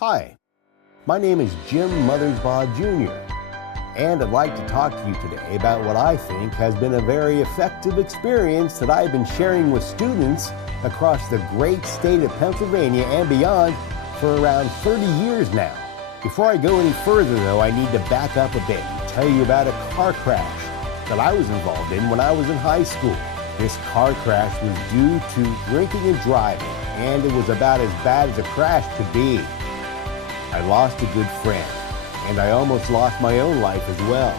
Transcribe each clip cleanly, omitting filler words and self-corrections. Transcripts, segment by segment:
Hi, my name is Jim Mothersbaugh Jr., and I'd like to talk to you today about what I think has been a very effective experience that I've been sharing with students across the great state of Pennsylvania and beyond for around 30 years now. Before I go any further, though, I need to back up a bit and tell you about a car crash that I was involved in when I was in high school. This car crash was due to drinking and driving, and it was about as bad as a crash could be. I lost a good friend, and I almost lost my own life as well.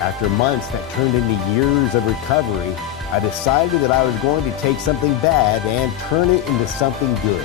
After months that turned into years of recovery, I decided that I was going to take something bad and turn it into something good.